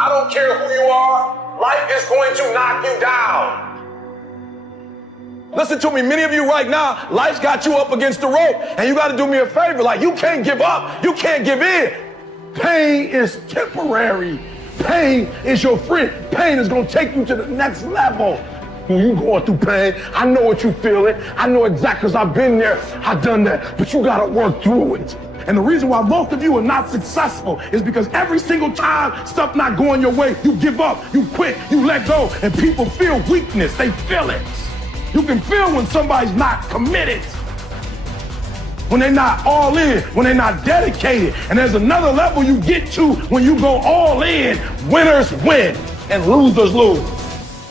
I don't care who you are. Life is going to knock you down. Listen to me, many of you right now, life's got you up against the rope, and you got to do me a favor. Like, you can't give up. You can't give in. Pain is temporary. Pain is your friend. Pain is going to take you to the next level. When you going through pain, I know what you feeling. I know exactly, because I've been there. I've done that. But you got to work through it. And the reason why most of you are not successful is because every single time stuff not going your way, you give up, you quit, you let go, and people feel weakness. They feel it. You can feel when somebody's not committed, when they're not all in, when they're not dedicated. And there's another level you get to when you go all in. Winners win and losers lose.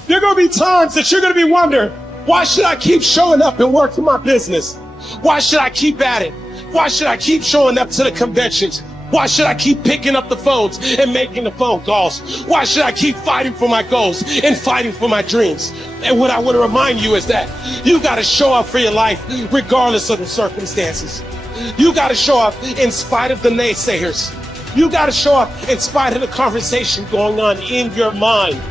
There are going to be times that you're going to be wondering, why should I keep showing up and working my business? Why should I keep at it? Why should I keep showing up to the conventions? Why should I keep picking up the phones and making the phone calls? Why should I keep fighting for my goals and fighting for my dreams? And what I want to remind you is that you got to show up for your life regardless of the circumstances. You got to show up in spite of the naysayers. You got to show up in spite of the conversation going on in your mind.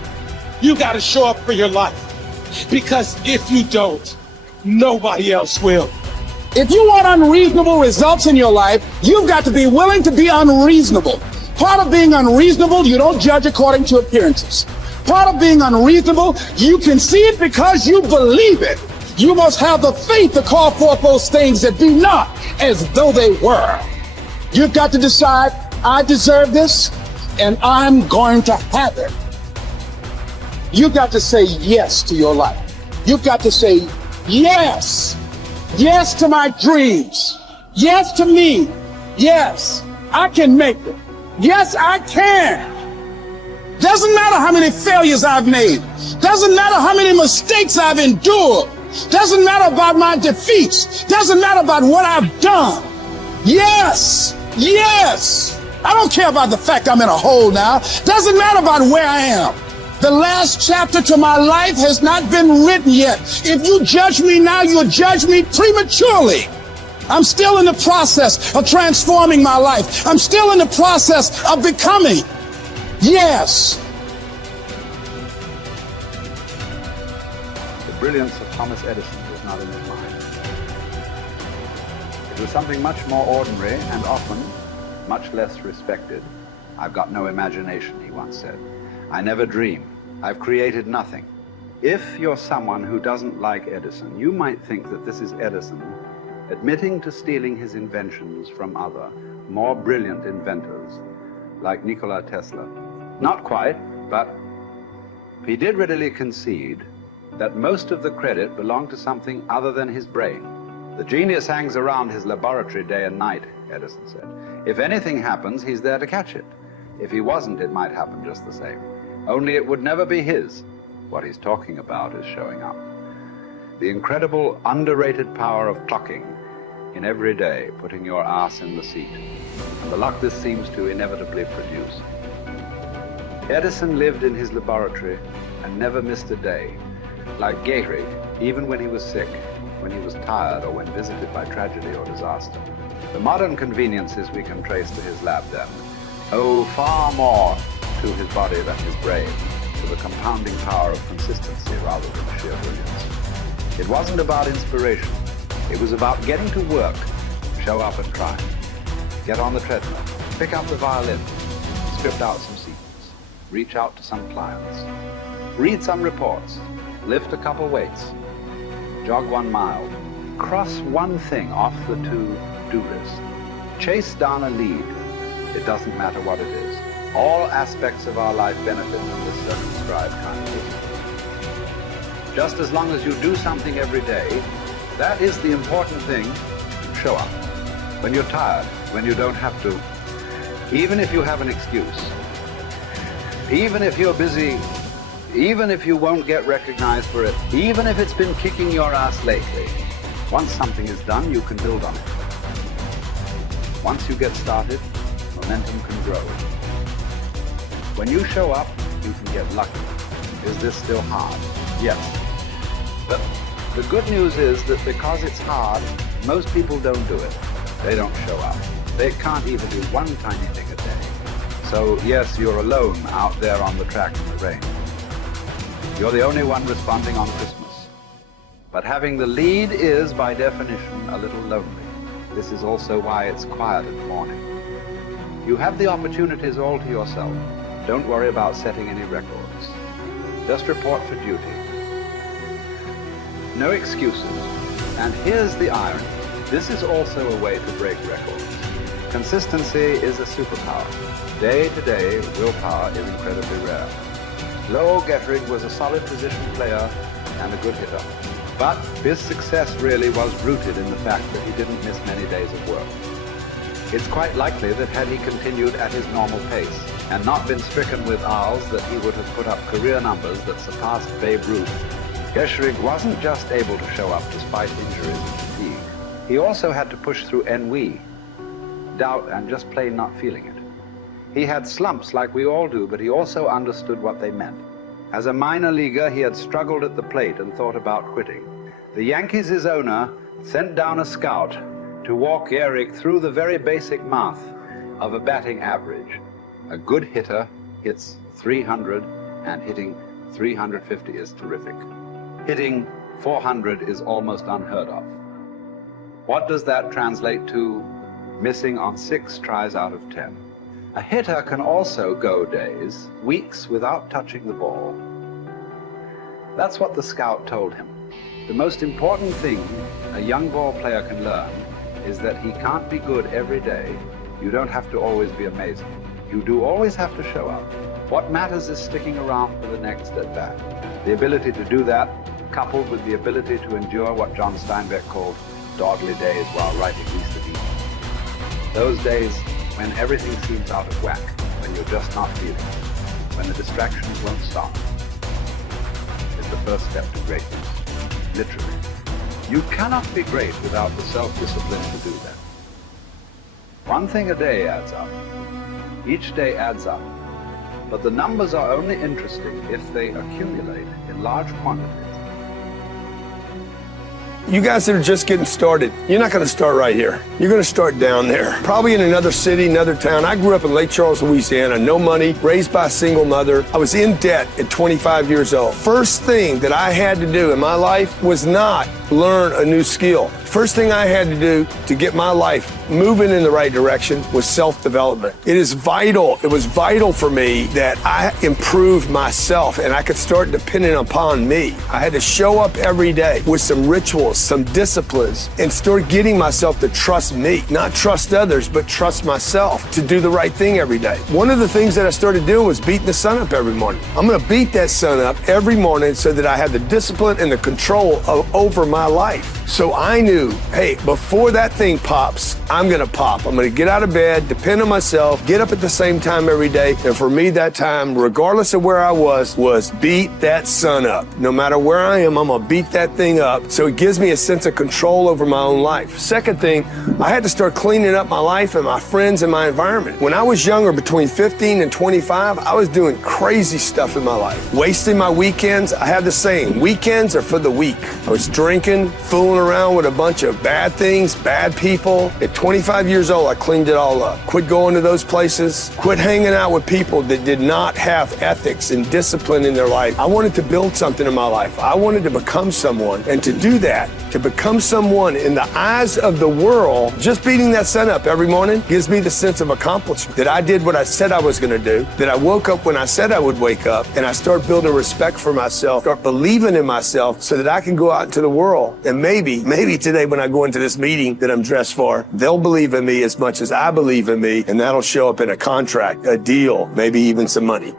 You got to show up for your life, because if you don't, nobody else will. If you want unreasonable results in your life, you've got to be willing to be unreasonable. Part of being unreasonable, you don't judge according to appearances. Part of being unreasonable, you can see it because you believe it. You must have the faith to call forth those things that be not as though they were. You've got to decide, I deserve this, and I'm going to have it. You've got to say yes to your life. You've got to say yes. Yes to my dreams. Yes to me. Yes, I can make it. Yes, I can. Doesn't matter how many failures I've made. Doesn't matter how many mistakes I've endured. Doesn't matter about my defeats. Doesn't matter about what I've done. Yes, yes. I don't care about the fact I'm in a hole now. Doesn't matter about where I am. The last chapter to my life has not been written yet. If you judge me now, you'll judge me prematurely. I'm still in the process of transforming my life. I'm still in the process of becoming. Yes. The brilliance of Thomas Edison was not in his mind. It was something much more ordinary and often much less respected. I've got no imagination, he once said. I never dream. I've created nothing. If you're someone who doesn't like Edison, you might think that this is Edison admitting to stealing his inventions from other, more brilliant inventors, like Nikola Tesla. Not quite, but he did readily concede that most of the credit belonged to something other than his brain. The genius hangs around his laboratory day and night, Edison said. If anything happens, he's there to catch it. If he wasn't, it might happen just the same. Only it would never be his. What he's talking about is showing up. The incredible, underrated power of clocking in every day, putting your ass in the seat, and the luck this seems to inevitably produce. Edison lived in his laboratory and never missed a day. Like Gehrig, even when he was sick, when he was tired, or when visited by tragedy or disaster. The modern conveniences we can trace to his lab then owe far more to his body than his brain, to the compounding power of consistency rather than sheer brilliance. It wasn't about inspiration. It was about getting to work, show up and try. Get on the treadmill, pick up the violin, script out some sequence, reach out to some clients, read some reports, lift a couple weights, jog 1 mile, cross one thing off the to-do list, chase down a lead. It doesn't matter what it is. All aspects of our life benefit from this circumscribed kind of discipline. Just as long as you do something every day, that is the important thing. Show up. When you're tired, when you don't have to, even if you have an excuse, even if you're busy, even if you won't get recognized for it, even if it's been kicking your ass lately, once something is done, you can build on it. Once you get started, momentum can grow. When you show up, you can get lucky. Is this still hard? Yes. But the good news is that because it's hard, most people don't do it. They don't show up. They can't even do one tiny thing a day. So yes, you're alone out there on the track in the rain. You're the only one responding on Christmas. But having the lead is, by definition, a little lonely. This is also why it's quiet in the morning. You have the opportunities all to yourself. Don't worry about setting any records. Just report for duty. No excuses. And here's the irony. This is also a way to break records. Consistency is a superpower. Day to day, willpower is incredibly rare. Lowell Gettrig was a solid position player and a good hitter. But his success really was rooted in the fact that he didn't miss many days of work. It's quite likely that had he continued at his normal pace and not been stricken with R's, that he would have put up career numbers that surpassed Babe Ruth. Gettrig wasn't just able to show up despite injuries and fatigue. He also had to push through ennui, doubt, and just plain not feeling it. He had slumps like we all do, but he also understood what they meant. As a minor leaguer, he had struggled at the plate and thought about quitting. The Yankees' owner sent down a scout to walk Gehrig through the very basic math of a batting average. A good hitter hits 300, and hitting 350 is terrific. Hitting 400 is almost unheard of. What does that translate to? Missing on 6 tries out of 10. A hitter can also go days, weeks without touching the ball. That's what the scout told him. The most important thing a young ball player can learn is that he can't be good every day. You don't have to always be amazing. You do always have to show up. What matters is sticking around for the next at-bat. The ability to do that, coupled with the ability to endure what John Steinbeck called dogly days while writing Easter Eve. Those days when everything seems out of whack, when you're just not feeling it, when the distractions won't stop, is the first step to greatness. Literally. You cannot be great without the self-discipline to do that. One thing a day adds up. Each day adds up. But the numbers are only interesting if they accumulate in large quantities. You guys that are just getting started, you're not going to start right here. You're going to start down there, probably in another city, another town. I grew up in Lake Charles, Louisiana, no money, raised by a single mother. I was in debt at 25 years old. First thing that I had to do in my life was not learn a new skill. First thing I had to do to get my life moving in the right direction was self-development. It is vital. It was vital for me that I improved myself and I could start depending upon me. I had to show up every day with some rituals, some disciplines, and start getting myself to trust me, not trust others, but trust myself to do the right thing every day. One of the things that I started doing was beating the sun up every morning. I'm going to beat that sun up every morning so that I have the discipline and the control over my life. So I knew, hey, before that thing pops, I'm going to pop. I'm going to get out of bed, depend on myself, get up at the same time every day. And for me, that time, regardless of where I was beat that sun up. No matter where I am, I'm going to beat that thing up. So it gives me a sense of control over my own life. Second thing, I had to start cleaning up my life and my friends and my environment. When I was younger, between 15 and 25, I was doing crazy stuff in my life. Wasting my weekends. I have the saying, weekends are for the weak. I was drinking, fooling around with a bunch of bad things, bad people. At 25 years old, I cleaned it all up. Quit going to those places. Quit hanging out with people that did not have ethics and discipline in their life. I wanted to build something in my life. I wanted to become someone. And to do that, to become someone in the eyes of the world, just beating that sun up every morning gives me the sense of accomplishment that I did what I said I was going to do, that I woke up when I said I would wake up, and I start building respect for myself, start believing in myself so that I can go out into the world. And maybe today when I go into this meeting that I'm dressed for, they'll believe in me as much as I believe in me, and that'll show up in a contract, a deal, maybe even some money.